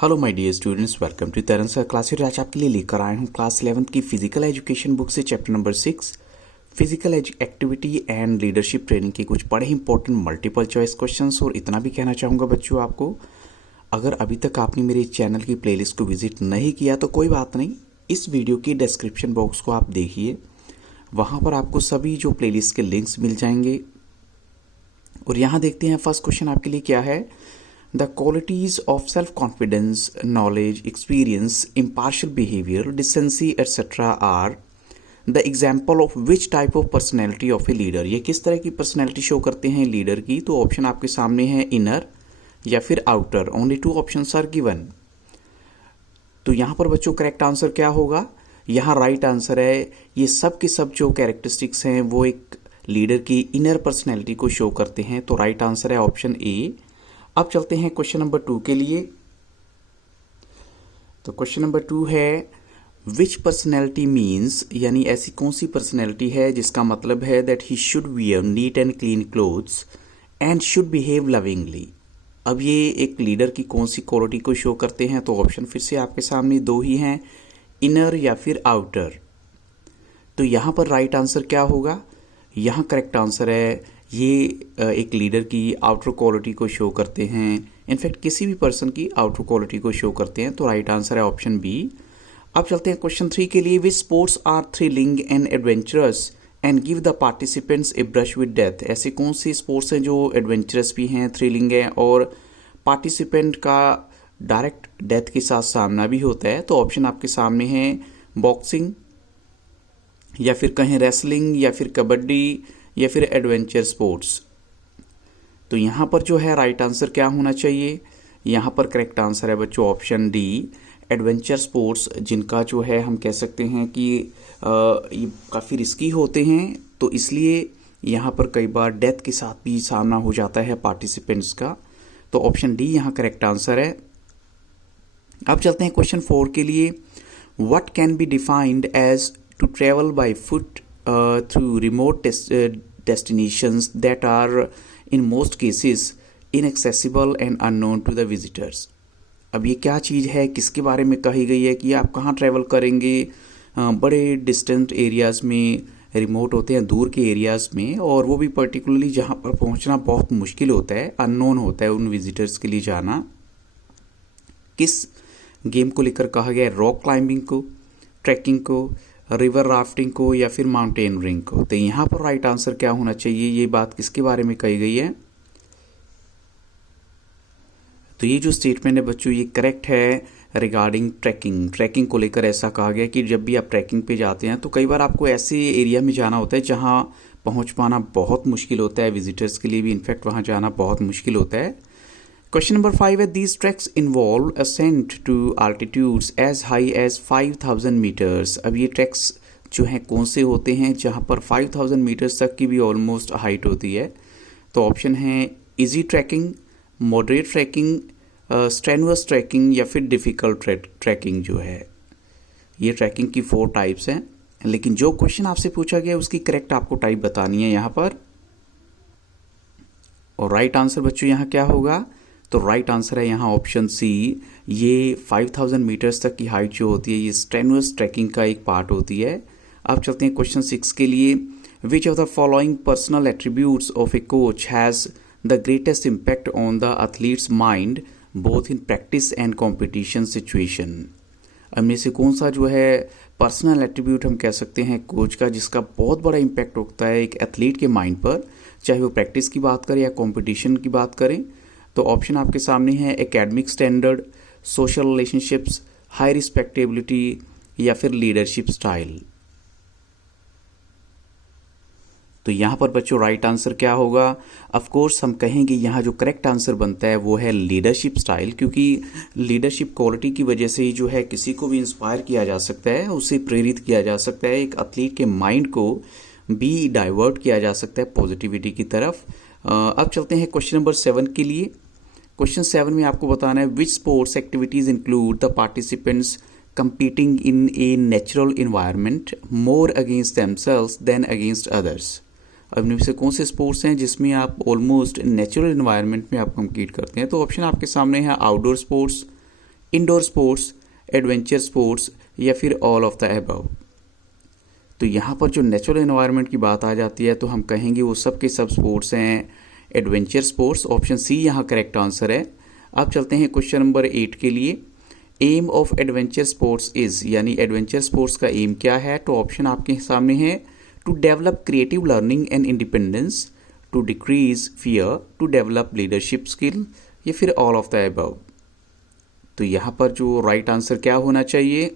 Hello my dear students, welcome to Taran sir classes. आज आपके लिए लेकर आए हूँ क्लास 11th की फिजिकल एजुकेशन बुक से chapter number 6 physical activity and leadership training के कुछ बड़े इंपॉर्टेंट मल्टीपल चॉइस क्वेश्चंस। और इतना भी कहना चाहूँगा बच्चों, आपको अगर अभी तक आपने मेरे चैनल की प्लेलिस्ट को विजिट नहीं किया तो कोई बात नहीं, इस वीडियो की डिस्क्रिप्शन बॉक्स को आप देखिए, वहाँ पर आपको सभी जो प्लेलिस्ट के लिंक्स मिल जाएंगे। और यहाँ देखते हैं फर्स्ट क्वेश्चन आपके लिए क्या है। The qualities of self-confidence, knowledge, experience, impartial behavior, decency, etc. are the example of which type of personality of a leader? ये किस तरह की पर्सनैलिटी शो करते हैं लीडर की? तो ऑप्शन आपके सामने है इनर या फिर outer. Only two options are given. तो यहाँ पर बच्चों करेक्ट आंसर क्या होगा? यहाँ राइट आंसर है, ये सब के सब जो कैरेक्टरिस्टिक्स हैं वो एक लीडर की इनर पर्सनैलिटी को शो करते हैं। तो राइट आंसर है ऑप्शन ए। अब चलते हैं क्वेश्चन नंबर 2 के लिए। तो क्वेश्चन नंबर 2 है विच पर्सनैलिटी मीन्स, यानी ऐसी कौन सी पर्सनैलिटी है जिसका मतलब है that he should wear neat and clean clothes and should behave lovingly. अब ये एक लीडर की कौन सी क्वालिटी को शो करते हैं? तो ऑप्शन फिर से आपके सामने दो ही हैं, इनर या फिर आउटर। तो यहाँ पर राइट आंसर क्या होगा? यहाँ करेक्ट आंसर है ये एक लीडर की आउटर क्वालिटी को शो करते हैं, इनफैक्ट किसी भी पर्सन की आउटर क्वालिटी को शो करते हैं। तो राइट आंसर है ऑप्शन बी। अब चलते हैं क्वेश्चन 3 के लिए। Which sports are thrilling and adventurous and give the participants a brush with death? ऐसे कौन सी स्पोर्ट्स हैं जो एडवेंचरस भी हैं, थ्रिलिंग है और पार्टिसिपेंट का डायरेक्ट डेथ के साथ सामना भी होता है? तो ऑप्शन आपके सामने है बॉक्सिंग या फिर कहें रेसलिंग या फिर कबड्डी या फिर एडवेंचर स्पोर्ट्स। तो यहाँ पर जो है राइट आंसर क्या होना चाहिए? यहाँ पर करेक्ट आंसर है बच्चों ऑप्शन डी, एडवेंचर स्पोर्ट्स, जिनका जो है हम कह सकते हैं कि ये काफ़ी रिस्की होते हैं, तो इसलिए यहाँ पर कई बार डेथ के साथ भी सामना हो जाता है पार्टिसिपेंट्स का। तो ऑप्शन डी यहाँ करेक्ट आंसर है। अब चलते हैं क्वेश्चन 4 के लिए। What can be defined as to travel by foot through remote destinations that are in most cases inaccessible and unknown to the visitors? अब ये क्या चीज़ है, किसके बारे में कही गई है कि आप कहाँ ट्रैवल करेंगे? बड़े डिस्टेंट एरियाज़ में, रिमोट होते हैं दूर के एरियाज़ में, और वो भी पर्टिकुलरली जहाँ पर पहुँचना बहुत मुश्किल होता है, अननोन होता है उन विजिटर्स के लिए जाना। किस गेम को लेकर कहा गया है? रॉक क्लाइंबिंग को, ट्रैकिंग को, रिवर राफ्टिंग को या फिर माउंटेनरिंग को? तो यहाँ पर राइट आंसर क्या होना चाहिए? ये बात किसके बारे में कही गई है? तो ये जो स्टेटमेंट है बच्चों ये करेक्ट है रिगार्डिंग ट्रैकिंग। ट्रैकिंग को लेकर ऐसा कहा गया कि जब भी आप ट्रैकिंग पे जाते हैं तो कई बार आपको ऐसे एरिया में जाना होता है जहाँ पहुँच पाना बहुत मुश्किल होता है, विजिटर्स के लिए भी इनफैक्ट वहाँ जाना बहुत मुश्किल होता है। क्वेश्चन नंबर 5 है these tracks involve ascent to altitudes as high as 5000 metres. अब ये ट्रैक्स जो हैं कौन से होते हैं जहाँ पर 5000 मीटर्स तक की भी ऑलमोस्ट हाइट होती है? तो ऑप्शन है easy trekking, moderate trekking, strenuous trekking या फिर डिफ़िकल्ट ट्रैकिंग। जो है ये ट्रैकिंग की 4 टाइप्स हैं, लेकिन जो क्वेश्चन आपसे पूछा गया उसकी करेक्ट आपको टाइप बतानी है यहाँ पर। और राइट आंसर बच्चों यहाँ क्या होगा? तो राइट आंसर है यहाँ ऑप्शन सी। ये 5000 मीटर्स तक की हाइट जो होती है ये स्ट्रेनुअस ट्रैकिंग का एक पार्ट होती है। अब चलते हैं क्वेश्चन 6 के लिए। Which of the following personal attributes of A coach has the greatest impact on the athletes mind both in practice and competition situation? अब में से कौन सा जो है पर्सनल एट्रीब्यूट हम कह सकते हैं कोच का जिसका बहुत बड़ा इम्पैक्ट होता है एक एथलीट के माइंड पर, चाहे वो प्रैक्टिस की बात करें या कॉम्पिटिशन की बात करें? तो ऑप्शन आपके सामने है academic standard, social relationships, high respectability या फिर लीडरशिप स्टाइल। तो यहाँ पर बच्चों राइट आंसर क्या होगा? ऑफ कोर्स हम कहेंगे यहाँ जो करेक्ट आंसर बनता है वो है लीडरशिप स्टाइल, क्योंकि लीडरशिप क्वालिटी की वजह से ही जो है किसी को भी इंस्पायर किया जा सकता है, उसे प्रेरित किया जा सकता है, एक एथलीट के माइंड को भी डाइवर्ट किया जा सकता है पॉजिटिविटी की तरफ। अब चलते हैं क्वेश्चन नंबर 7 के लिए। क्वेश्चन 7 में आपको बताना है विच sports activities include the participants competing in a natural environment more against themselves than against others? अब इनमें से कौन से स्पोर्ट्स हैं जिसमें आप ऑलमोस्ट नेचुरल इन्वायरमेंट में आप कम्पीट करते हैं? तो ऑप्शन आपके सामने है outdoor sports, indoor sports, adventure sports या फिर ऑल ऑफ द अबव। तो यहाँ पर जो नेचुरल एनवायरनमेंट की बात आ जाती है तो हम कहेंगे वो सब के सब स्पोर्ट्स हैं एडवेंचर स्पोर्ट्स। ऑप्शन सी यहाँ करेक्ट आंसर है। अब चलते हैं क्वेश्चन नंबर 8 के लिए। Aim of adventure sports is, यानी एडवेंचर स्पोर्ट्स का एम क्या है? तो ऑप्शन आपके सामने है to develop creative learning and independence, to decrease fear, to develop leadership skill या फिर ऑल ऑफ द अबव। तो यहाँ पर जो राइट आंसर क्या होना चाहिए?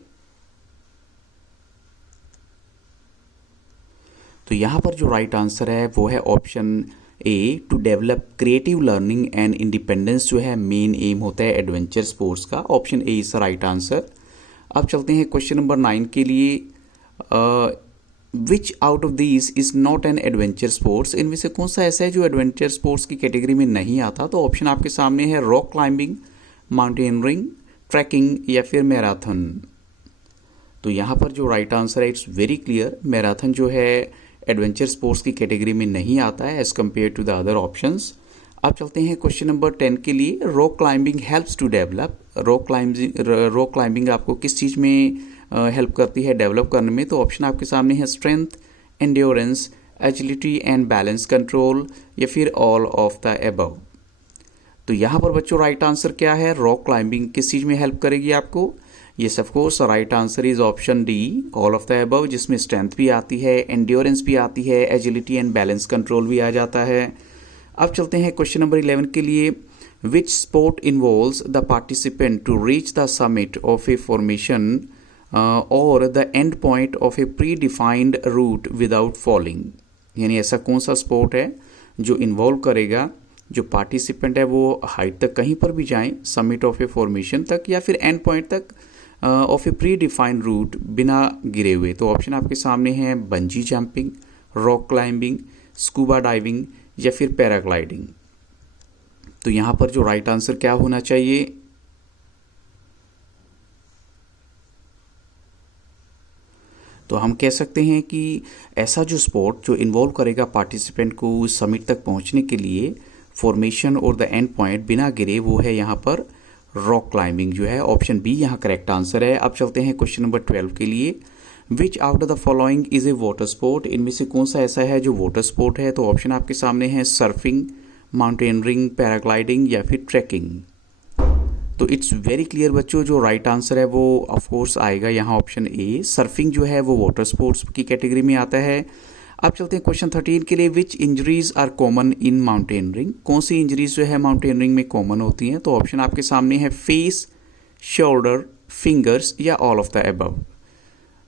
तो यहाँ पर जो राइट आंसर है वो है option A, to develop creative learning and independence जो है मेन एम होता है एडवेंचर स्पोर्ट्स का। Option A is the right answer. अब चलते हैं क्वेश्चन नंबर 9 के लिए। Which out of these is not an adventure sports, इनमें से कौन सा ऐसा है जो एडवेंचर स्पोर्ट्स की कैटेगरी में नहीं आता? तो ऑप्शन आपके सामने है रॉक क्लाइंबिंग, माउंटेनियरिंग, ट्रैकिंग या फिर मैराथन। तो यहाँ पर जो राइट आंसर है इट्स वेरी क्लियर, मैराथन जो है एडवेंचर स्पोर्ट्स की कैटेगरी में नहीं आता है as compared to the other options. अब चलते हैं क्वेश्चन नंबर 10 के लिए। Rock climbing helps to develop, rock climbing आपको किस चीज़ में हेल्प करती है डेवलप करने में? तो ऑप्शन आपके सामने है strength, endurance, agility and balance control या फिर ऑल ऑफ द अबव। तो यहाँ पर बच्चों राइट आंसर क्या है? रॉक क्लाइंबिंग किस चीज़ में हेल्प करेगी आपको? Yes of course right answer is option D, all of the above, जिसमें स्ट्रेंथ भी आती है, एंड्योरेंस भी आती है, एजिलिटी एंड बैलेंस कंट्रोल भी आ जाता है। अब चलते हैं क्वेश्चन नंबर 11 के लिए। Which sport involves the participant to reach the summit of a formation or the end point of a pre defined route without falling, यानी ऐसा कौन सा स्पोर्ट है जो इन्वॉल्व करेगा जो पार्टिसिपेंट है वो हाइट तक कहीं पर भी जाएं, समिट ऑफ ए फॉर्मेशन तक या फिर एंड पॉइंट तक of a pre defined route बिना गिरे हुए। तो ऑप्शन आपके सामने हैं bungee jumping, rock climbing, scuba diving या फिर पैराग्लाइडिंग। तो यहाँ पर जो राइट आंसर क्या होना चाहिए? तो हम कह सकते हैं कि ऐसा जो स्पोर्ट जो इन्वॉल्व करेगा पार्टिसिपेंट को उस समिट तक पहुँचने के लिए formation or the end point बिना गिरे, वो है यहाँ पर रॉक क्लाइंबिंग जो है। ऑप्शन बी यहाँ करेक्ट आंसर है। अब चलते हैं क्वेश्चन नंबर 12 के लिए। Which out of the following is a water sport, इनमें से कौन सा ऐसा है जो वाटर स्पोर्ट है? तो ऑप्शन आपके सामने है सर्फिंग, माउंटेनियरिंग, पैराग्लाइडिंग या फिर ट्रैकिंग। तो इट्स वेरी क्लियर बच्चों, जो राइट आंसर है वो ऑफ कोर्स आएगा यहाँ ऑप्शन ए, सर्फिंग जो है वो वाटर स्पोर्ट्स की कैटेगरी में आता है। अब चलते हैं क्वेश्चन 13 के लिए। Which injuries are common in mountaineering, कौन सी इंजरीज जो है माउंटेनियरिंग में कॉमन होती हैं? तो ऑप्शन आपके सामने है फेस, शोल्डर, फिंगर्स या ऑल ऑफ द अबव।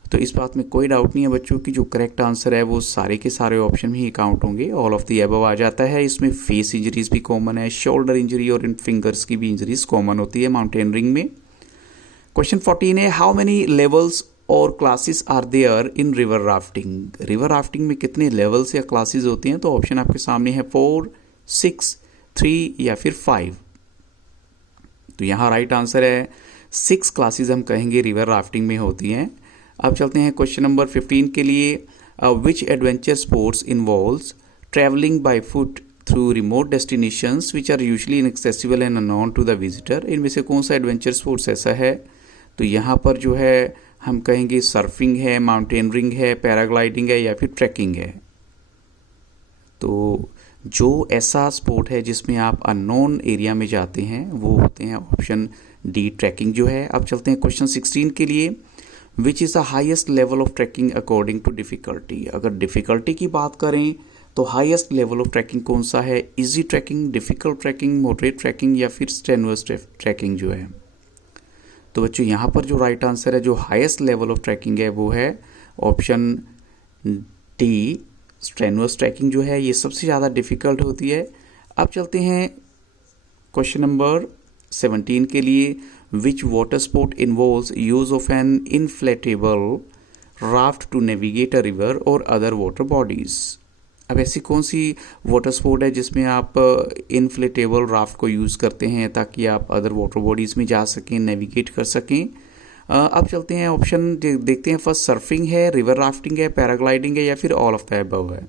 तो इस बात में कोई डाउट नहीं है बच्चों कि जो करेक्ट आंसर है वो सारे के सारे ऑप्शन में ही काउंट होंगे, ऑल ऑफ द अबव आ जाता है। इसमें फेस इंजरीज भी कॉमन है, शोल्डर इंजरी और इन फिंगर्स की भी इंजरीज कॉमन होती है माउंटेनियरिंग में। क्वेश्चन 14 है हाउ मेनी लेवल्स और classes are there in river rafting, river rafting में कितने लेवल्स या क्लासेस होती हैं? तो ऑप्शन आपके सामने है 4, 6, 3 या फिर 5। तो यहाँ राइट आंसर है 6 क्लासेस हम कहेंगे रिवर राफ्टिंग में होती हैं। अब चलते हैं क्वेश्चन नंबर 15 के लिए। Which adventure sports involves travelling by foot through remote destinations which are usually inaccessible and unknown to the visitor, इनमें से कौन सा एडवेंचर स्पोर्ट्स ऐसा है? तो यहाँ पर जो है हम कहेंगे सर्फिंग है, माउंटेनियरिंग है, पैराग्लाइडिंग है या फिर ट्रैकिंग है। तो जो ऐसा स्पोर्ट है जिसमें आप अननोन एरिया में जाते हैं वो होते हैं ऑप्शन डी, ट्रैकिंग जो है। अब चलते हैं क्वेश्चन 16 के लिए। Which is the highest level of trekking according to difficulty, अगर डिफ़िकल्टी की बात करें तो हाईएस्ट लेवल ऑफ ट्रैकिंग कौन सा है? Easy trekking, difficult trekking, moderate trekking या फिर स्ट्रेनुअस ट्रैकिंग जो है? तो बच्चों यहाँ पर जो राइट आंसर है जो हाईएस्ट लेवल ऑफ ट्रैकिंग है वो है ऑप्शन डी, स्ट्रेनुअस ट्रैकिंग जो है ये सबसे ज़्यादा डिफ़िकल्ट होती है। अब चलते हैं क्वेश्चन नंबर 17 के लिए। Which water sport involves use of an inflatable raft to navigate a river और अदर वाटर बॉडीज़, अब ऐसी कौन सी वाटर स्पोर्ट है जिसमें आप इनफ्लेटेबल राफ्ट को यूज़ करते हैं ताकि आप अदर वाटर बॉडीज़ में जा सकें, नेविगेट कर सकें? अब चलते हैं ऑप्शन देखते हैं। फर्स्ट सर्फिंग है, रिवर राफ्टिंग है, पैराग्लाइडिंग है या फिर ऑल ऑफ द अबव है?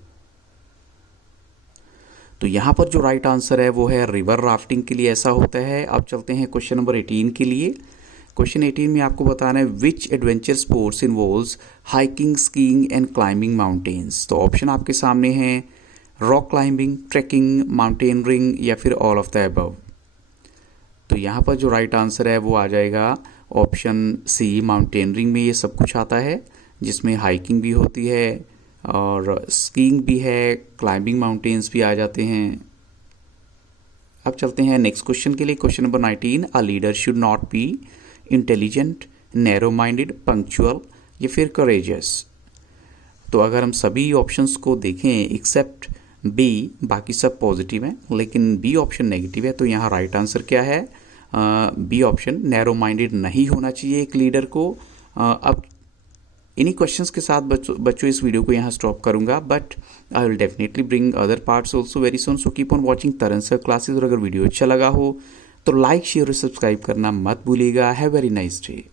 तो यहाँ पर जो राइट आंसर है वो है रिवर राफ्टिंग के लिए ऐसा होता है। अब चलते हैं क्वेश्चन नंबर 18 के लिए। क्वेश्चन 18 में आपको बताना है which adventure sports involves hiking, skiing and climbing mountains. तो ऑप्शन आपके सामने हैं रॉक क्लाइंबिंग, ट्रैकिंग, माउंटेनरिंग या फिर ऑल ऑफ द अबव। तो यहाँ पर जो राइट आंसर है वो आ जाएगा ऑप्शन सी, माउंटेनरिंग में ये सब कुछ आता है, जिसमें हाइकिंग भी होती है और स्कीइंग भी है, क्लाइंबिंग माउंटेन्स भी आ जाते हैं। अब चलते हैं नेक्स्ट क्वेश्चन के लिए। Question number 19, a leader should not be intelligent, narrow minded, punctual या फिर करेजियस। तो अगर हम सभी ऑप्शंस को देखें एक्सेप्ट बी, बाकी सब पॉजिटिव हैं लेकिन बी ऑप्शन नेगेटिव है, तो यहाँ राइट आंसर क्या है? बी ऑप्शन, नैरो माइंडेड नहीं होना चाहिए एक लीडर को। अब इन्हीं क्वेश्चंस के साथ बच्चों इस वीडियो को यहाँ स्टॉप करूँगा, but I will definitely bring other parts also very soon, so keep on watching Taran sir classes. और अगर वीडियो अच्छा लगा हो तो लाइक, शेयर और सब्सक्राइब करना मत भूलिएगा। Have very nice day.